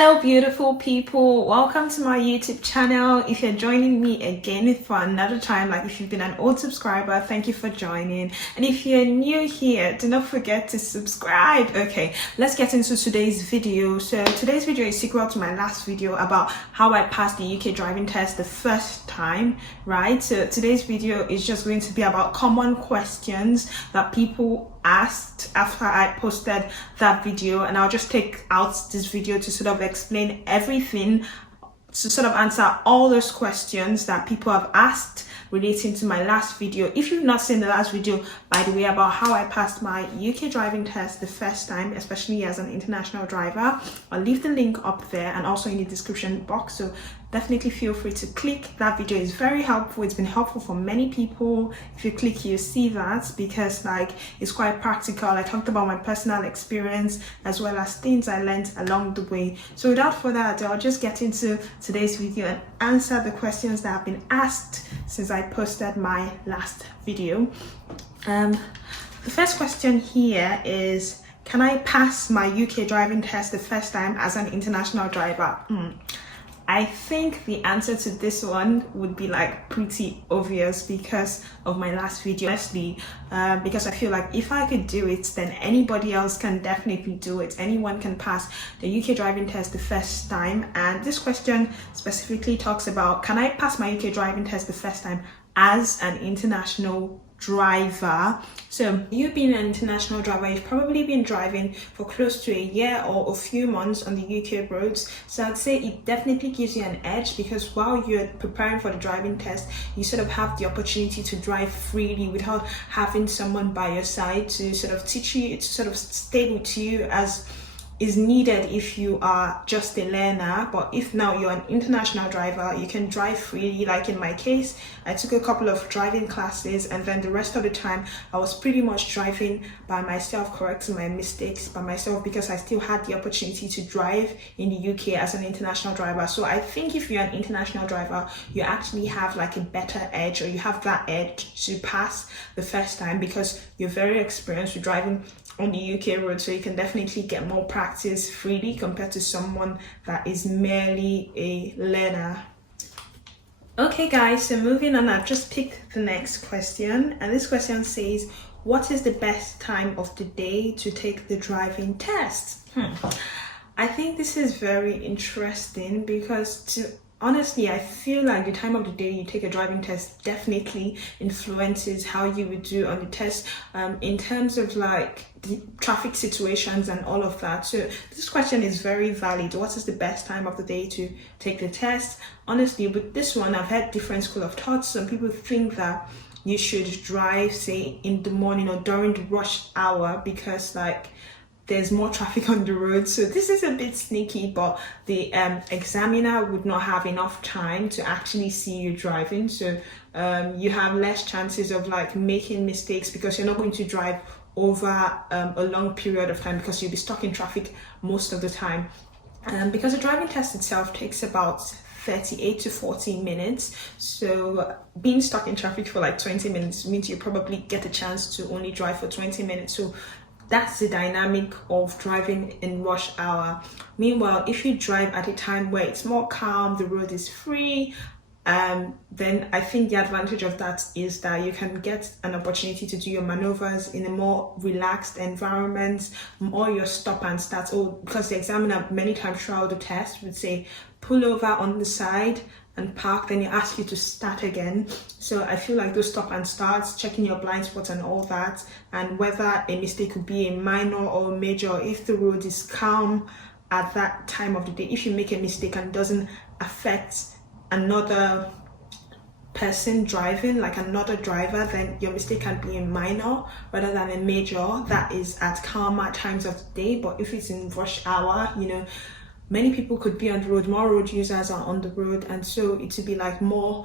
Hello beautiful people, welcome to my YouTube channel. If you're joining me again for another time, like if you've been an old subscriber, thank you for joining, and if you're new here, do not forget to subscribe. Okay, let's get into today's video. So today's video is sequel to my last video about how I passed the UK driving test the first time, right? So today's video is just going to be about common questions that people asked after I posted that video, and I'll just take out this video to sort of explain everything, to sort of answer all those questions that people have asked relating to my last video. If you've not seen the last video, by the way, about how I passed my UK driving test the first time, especially as an international driver, I'll leave the link up there and also in the description box, so definitely feel free to click. That video is very helpful. It's been helpful for many people. If you click, you see that, because like it's quite practical. I talked about my personal experience as well as things I learned along the way. So without further ado, I'll just get into today's video and answer the questions that have been asked since I posted my last video. The first question here is, can I pass my UK driving test the first time as an international driver? I think the answer to this one would be like pretty obvious because of my last video. Honestly, because I feel like if I could do it, then anybody else can definitely do it. Anyone can pass the UK driving test the first time. And this question specifically talks about, can I pass my UK driving test the first time as an international driver? So you being an international driver, you've probably been driving for close to a year or a few months on the UK roads, so I'd say it definitely gives you an edge, because while you're preparing for the driving test, you sort of have the opportunity to drive freely without having someone by your side to sort of teach you, to sort of stay with you as is needed if you are just a learner. But if now you're an international driver, you can drive freely. Like in my case, I took a couple of driving classes, and then the rest of the time I was pretty much driving by myself, correcting my mistakes by myself, because I still had the opportunity to drive in the UK as an international driver. So I think if you're an international driver, you actually have like a better edge, or you have that edge to pass the first time, because you're very experienced with driving on the UK road, so you can definitely get more practice freely compared to someone that is merely a learner. Okay guys, so moving on, I've just picked the next question, and this question says, what is the best time of the day to take the driving test? I think this is very interesting, because honestly, I feel like the time of the day you take a driving test definitely influences how you would do on the test, in terms of like the traffic situations and all of that. So this question is very valid. What is the best time of the day to take the test? Honestly, with this one, I've had different school of thoughts. Some people think that you should drive, say, in the morning or during the rush hour, because like there's more traffic on the road. So this is a bit sneaky, but the examiner would not have enough time to actually see you driving. So you have less chances of like making mistakes, because you're not going to drive over a long period of time, because you'll be stuck in traffic most of the time. Because the driving test itself takes about 38 to 40 minutes, so being stuck in traffic for like 20 minutes means you probably get a chance to only drive for 20 minutes. So that's the dynamic of driving in rush hour. Meanwhile, if you drive at a time where it's more calm, the road is free, then I think the advantage of that is that you can get an opportunity to do your maneuvers in a more relaxed environment, or your stop and start. Or because the examiner many times throughout the test would say, pull over on the side and park, then you ask you to start again. So I feel like those stop and starts, checking your blind spots and all that, and whether a mistake could be a minor or a major, if the road is calm at that time of the day, if you make a mistake and doesn't affect another person driving, like another driver, then your mistake can be a minor rather than a major. That is at calmer times of the day. But if it's in rush hour, you know, many people could be on the road, more road users are on the road, and so it would be like more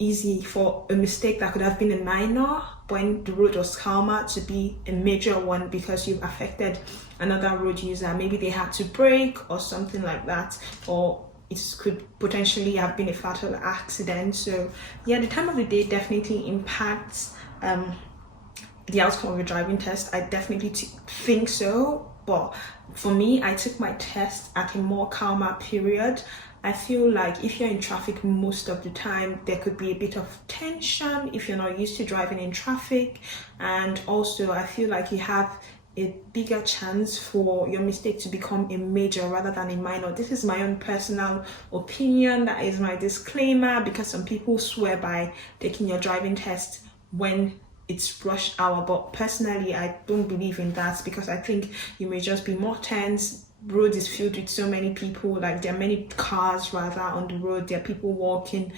easy for a mistake that could have been a minor when the road was calmer to be a major one, because you've affected another road user. Maybe they had to brake or something like that, or it could potentially have been a fatal accident. So yeah, the time of the day definitely impacts the outcome of a driving test. I definitely think so. But for me, I took my test at a more calmer period. I feel like if you're in traffic most of the time, there could be a bit of tension if you're not used to driving in traffic. And also, I feel like you have a bigger chance for your mistake to become a major rather than a minor. This is my own personal opinion. That is my disclaimer, because some people swear by taking your driving test when it's rush hour, but personally I don't believe in that, because I think you may just be more tense. Road is filled with so many people, like there are many cars rather on the road, there are people walking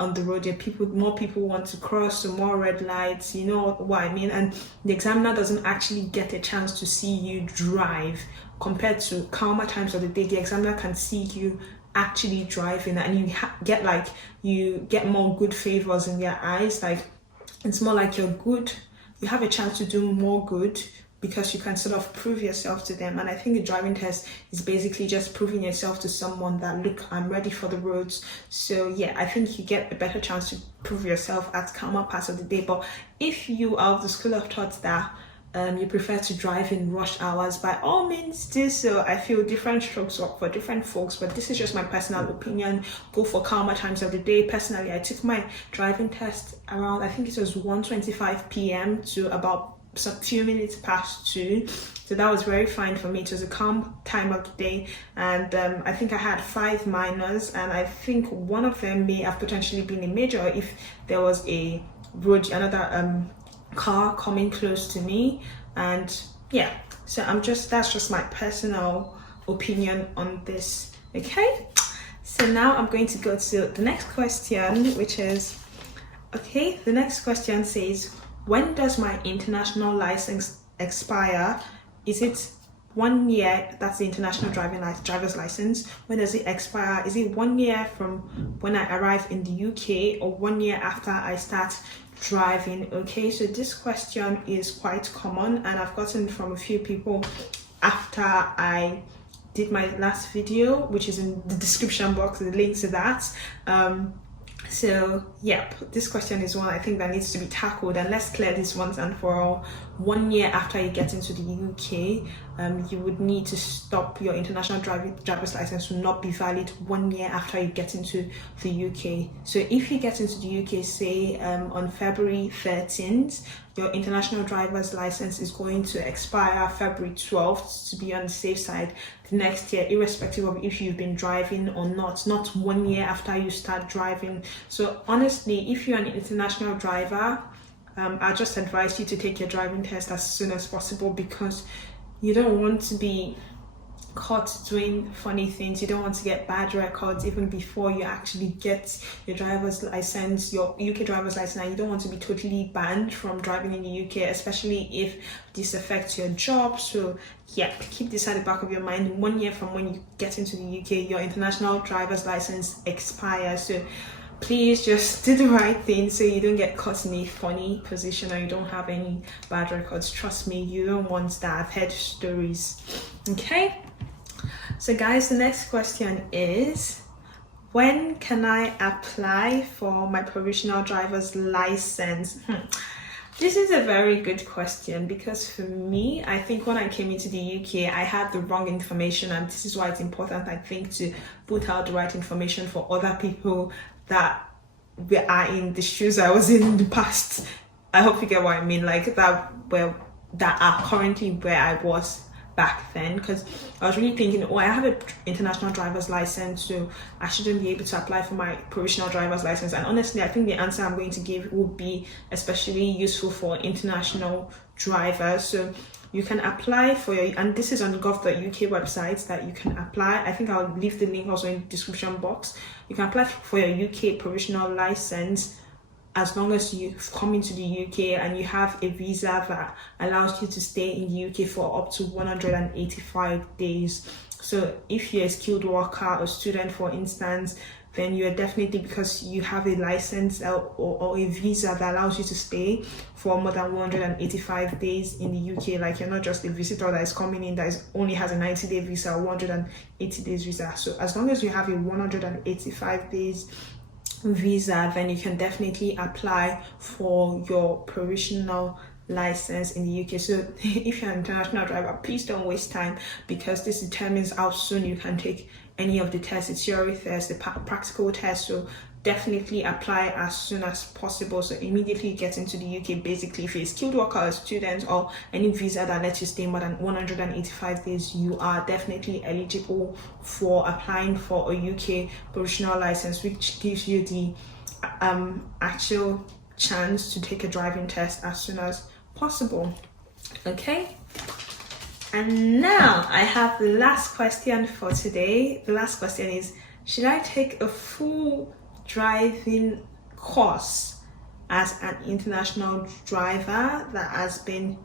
on the road, there are more people want to cross, so more red lights, you know what I mean. And the examiner doesn't actually get a chance to see you drive. Compared to calmer times of the day, the examiner can see you actually driving, and you get more good favors in their eyes. Like, it's more like you're good, you have a chance to do more good because you can sort of prove yourself to them. And I think the driving test is basically just proving yourself to someone that, look, I'm ready for the roads. So yeah, I think you get a better chance to prove yourself at calmer parts of the day. But if you are of the school of thought that you prefer to drive in rush hours, by all means do so. I feel different strokes work for different folks, but this is just my personal opinion. Go for calmer times of the day. Personally, I took my driving test around, I think it was 1:25 p.m. to about some few minutes past 2, so that was very fine for me. It was a calm time of the day, and I think I had 5 minors, and I think one of them may have potentially been a major if there was another car coming close to me. And yeah, so that's just my personal opinion on this. Okay, so now I'm going to go to the next question, which is, okay, the next question says, when does my international license expire? Is it 1 year? That's the international driver's license. When does it expire? Is it 1 year from when I arrive in the UK, or 1 year after I start driving? Okay, so this question is quite common, and I've gotten from a few people after I did my last video, which is in the description box, the link to that. So yep, this question is one I think that needs to be tackled, and let's clear this once and for all. 1 year after you get into the UK, you would need to stop your international driver's license will not be valid 1 year after you get into the UK. So if you get into the UK, say on February 13th, your international driver's license is going to expire February 12th to be on the safe side the next year, irrespective of if you've been driving or not 1 year after you start driving. So honestly, if you're an international driver, I just advise you to take your driving test as soon as possible, because you don't want to be caught doing funny things. You don't want to get bad records even before you actually get your driver's license, your UK driver's license, and you don't want to be totally banned from driving in the UK, especially if this affects your job. So yeah, keep this at the back of your mind. 1 year from when you get into the UK, your international driver's license expires. So please just do the right thing so you don't get caught in a funny position or you don't have any bad records. Trust me, you don't want that. I've heard stories. Okay, so guys, the next question is, when can I apply for my provisional driver's license? This is a very good question, because for me, I think when I came into the UK, I had the wrong information, and this is why it's important, I think, to put out the right information for other people that are in the shoes I was in the past. I hope you get what I mean, like that are currently where I was back then, because I was really thinking, oh, I have an international driver's license, so I shouldn't be able to apply for my provisional driver's license. And honestly, I think the answer I'm going to give will be especially useful for international drivers. So you can apply for your, and this is on the gov.uk website that you can apply. I think I'll leave the link also in the description box. You can apply for your UK provisional license as long as you've come into the UK and you have a visa that allows you to stay in the UK for up to 185 days. So if you're a skilled worker or student, for instance, then you're definitely, because you have a license or a visa that allows you to stay for more than 185 days in the UK. Like, you're not just a visitor that is coming in that only has a 90-day visa or 180 days visa. So as long as you have a 185 days visa, then you can definitely apply for your provisional license in the UK. So if you're an international driver, please don't waste time, because this determines how soon you can take any of the tests, the theory test, the practical test. So definitely apply as soon as possible, so immediately get into the UK. Basically, if you're a skilled worker, a student, or any visa that lets you stay more than 185 days, you are definitely eligible for applying for a UK provisional license, which gives you the actual chance to take a driving test as soon as possible. Okay, and now I have the last question for today. The last question is, should I take a full driving course as an international driver that has been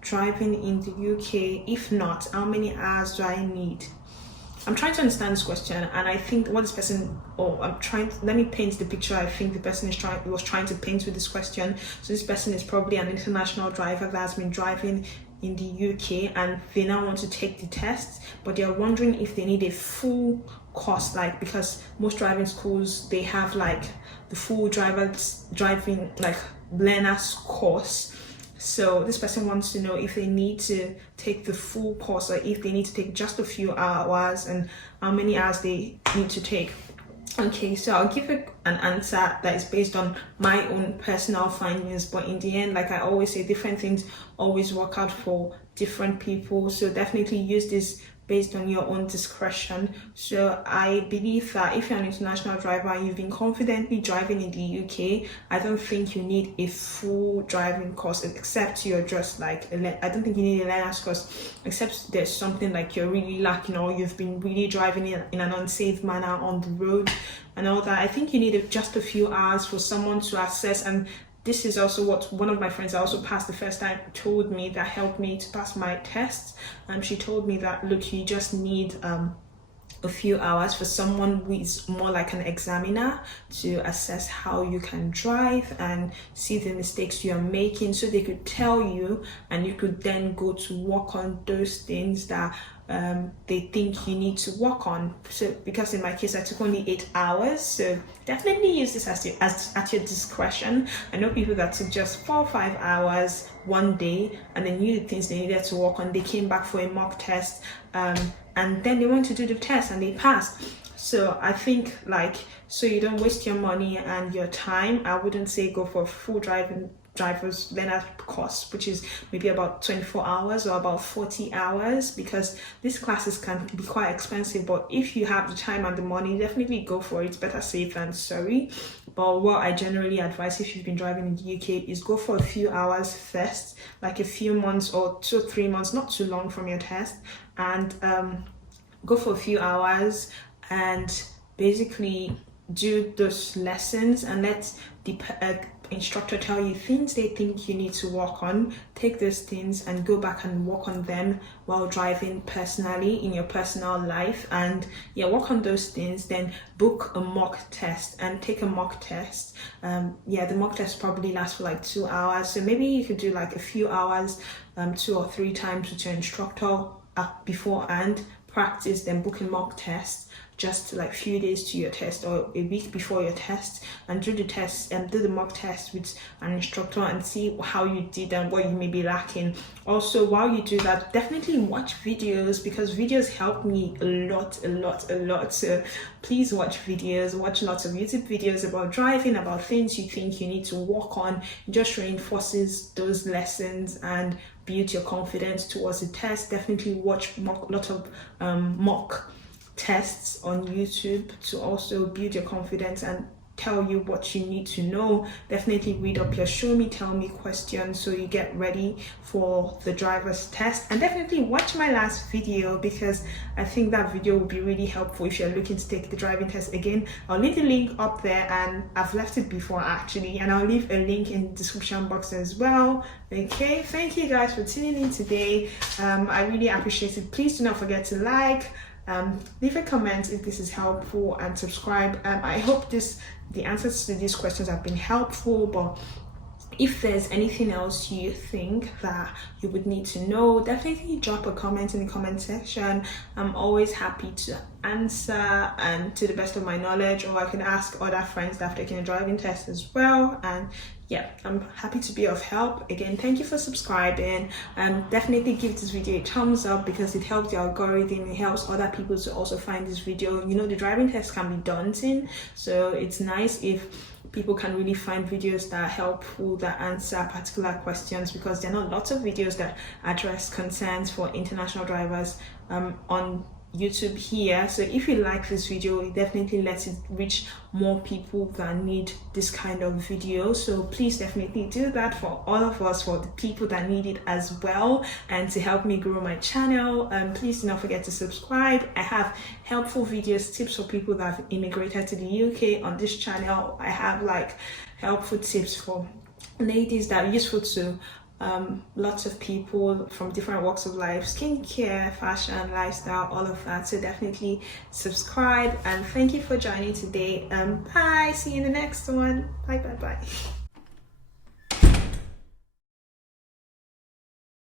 driving in the UK? If not, how many hours do I need? I'm trying to understand this question, and I think what this person, let me paint the picture I think the person was trying to paint with this question. So this person is probably an international driver that has been driving in the UK, and they now want to take the test, but they're wondering if they need a full course, like, because most driving schools, they have like the full driving like learners course. So this person wants to know if they need to take the full course, or if they need to take just a few hours, and how many hours they need to take. Okay, so I'll give an answer that is based on my own personal findings, but in the end, like I always say, different things always work out for different people. So definitely use this based on your own discretion. So I believe that if you're an international driver and you've been confidently driving in the UK, I don't think you need a full driving course, except you're just like, I don't think you need a learner's course, except there's something like you're really lacking, or you've been really driving in an unsafe manner on the road and all that. I think you need just a few hours for someone to assess. And this is also what one of my friends that also passed the first time told me, that helped me to pass my tests. She told me that, look, you just need a few hours for someone who is more like an examiner to assess how you can drive and see the mistakes you are making, so they could tell you, and you could then go to work on those things that they think you need to work on. So because in my case I took only 8 hours, so definitely use this at your discretion. I know people that took just 4 or 5 hours one day, and they knew the things they needed to work on. They came back for a mock test, and then they went to do the test and they passed. So I think, like, so you don't waste your money and your time, I wouldn't say go for full driver's learner course, which is maybe about 24 hours or about 40 hours, because these classes can be quite expensive. But if you have the time and the money, definitely go for it. Better safe than sorry. But what I generally advise, if you've been driving in the UK, is go for a few hours first, like a few months or 2 or 3 months, not too long from your test, and go for a few hours and basically do those lessons, and let the instructor tell you things they think you need to work on. Take those things and go back and work on them while driving personally in your personal life, and work on those things. Then book a mock test and take a mock test. The mock test probably lasts for like 2 hours, so maybe you could do like a few hours 2 or 3 times with your instructor beforehand, practice, then book a mock test just like few days to your test or a week before your test, and do the test and do the mock test with an instructor and see how you did and what you may be lacking. Also, while you do that, definitely watch videos, because videos help me a lot. So please watch videos, watch lots of YouTube videos about driving, about things you think you need to work on. It just reinforces those lessons and build your confidence towards the test. Definitely watch lot of mock tests on YouTube to also build your confidence and tell you what you need to know. Definitely read up your show me, tell me questions so you get ready for the driver's test. And definitely watch my last video, because I think that video will be really helpful if you're looking to take the driving test. Again, I'll leave the link up there, and I've left it before actually, and I'll leave a link in the description box as well. Okay, thank you guys for tuning in today. I really appreciate it. Please do not forget to like, leave a comment if this is helpful, and subscribe. I hope the answers to these questions have been helpful, but if there's anything else you think that you would need to know, definitely drop a comment in the comment section. I'm always happy to answer, and to the best of my knowledge, or I can ask other friends that have taken a driving test as well. And yeah, I'm happy to be of help. Again, thank you for subscribing, and definitely give this video a thumbs up because it helps the algorithm. It helps other people to also find this video. You know, the driving test can be daunting, so it's nice if people can really find videos that are helpful, that answer particular questions, because there are not lots of videos that address concerns for international drivers on YouTube here. So if you like this video, it definitely lets it reach more people that need this kind of video. So please definitely do that for all of us, for the people that need it as well, and to help me grow my channel. Please do not forget to subscribe. I have helpful videos, tips for people that have immigrated to the UK on this channel. I have like helpful tips for ladies that are useful to lots of people from different walks of life, skincare, fashion, lifestyle, all of that. So definitely subscribe, and thank you for joining today. Bye, see you in the next one. Bye.